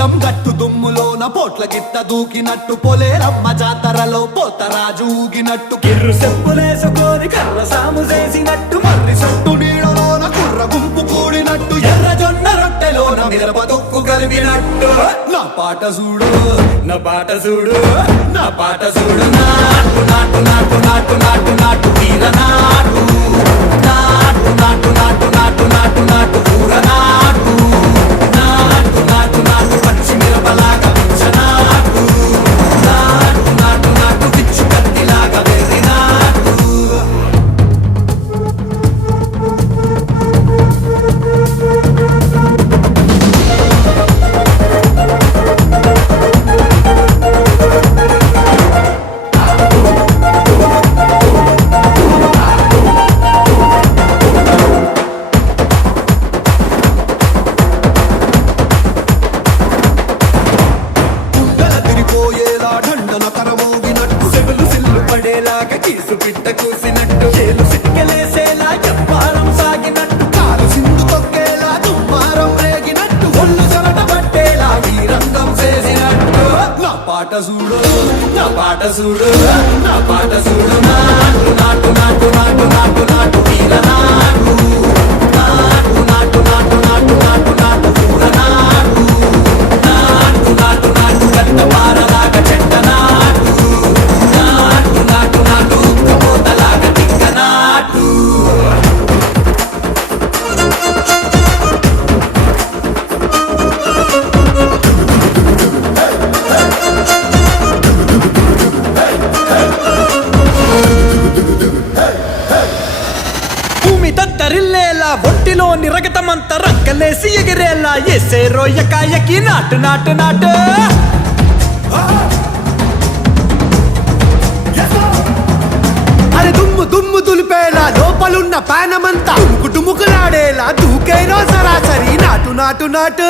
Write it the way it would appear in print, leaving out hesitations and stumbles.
పొలం గట్టు దుమ్ములోన పోట్ల గిట్ట దూకినట్టు పొలేరమ్మ జాతరలో పోతరాజు ఊగినట్టు కిర్రు చెప్పులేసుకొని కర్ర సాము చేసినట్టు మర్రి సొట్టు నీడలోన కుర్ర గుంపు కూడినట్టు ఎర్ర జొన్న రొట్టెలోన మిరప దొక్కు కలిపినట్టు నా పాట చూడు నా పాట చూడు నా పాట చూడు నాటు నాటు నాటు నాటు నాటు నాటు వీర నాటు నాటు నాటు నాటు నాటు నాటు నాటు ఊర నాటు నాటు నాటు నాటు పచ్చి మిరపలాగా పిచ్చ నాటు నాటు నాటు నాటు పిచ్చు కత్తిలాగా వెర్రి నాటు కీసు పిట్ట కూసినట్టు చేలు సిక్కలేసేలా చెప్పారం సాగినట్టు కాలు సింధు తొక్కేలా దుమ్మారం రేగినట్టు ఒళ్ళు చెమట పట్టేలా వీరంగం చేసినట్టు నా పాట చూడు నా పాట చూడు నా పాట చూడు నాటు నాటు నాటు నాటు నాటు నాటు వీర నాటు నాటు నాటు నాటు నాటు నాటు నాటు ఊర నాటు నాటు నాటు నాటు గంట పారలాగా చెట్ట నాటు నాటు నాటు నాటు కబోతలాగా టిక్క నాటు భూమి తత్తరిల్లేలా ఒంటిలోని రగతమంతా రక్కలేసి ఎగిరేలా ఎసే రోయకాయకి నాటు నాటు నాటు అరే దుమ్ము దుమ్ము దులిపేలా లోపలున్న పానమంతా డుముకులాడేలా దూకేనో సరాసరి నాటు నాటు నాటు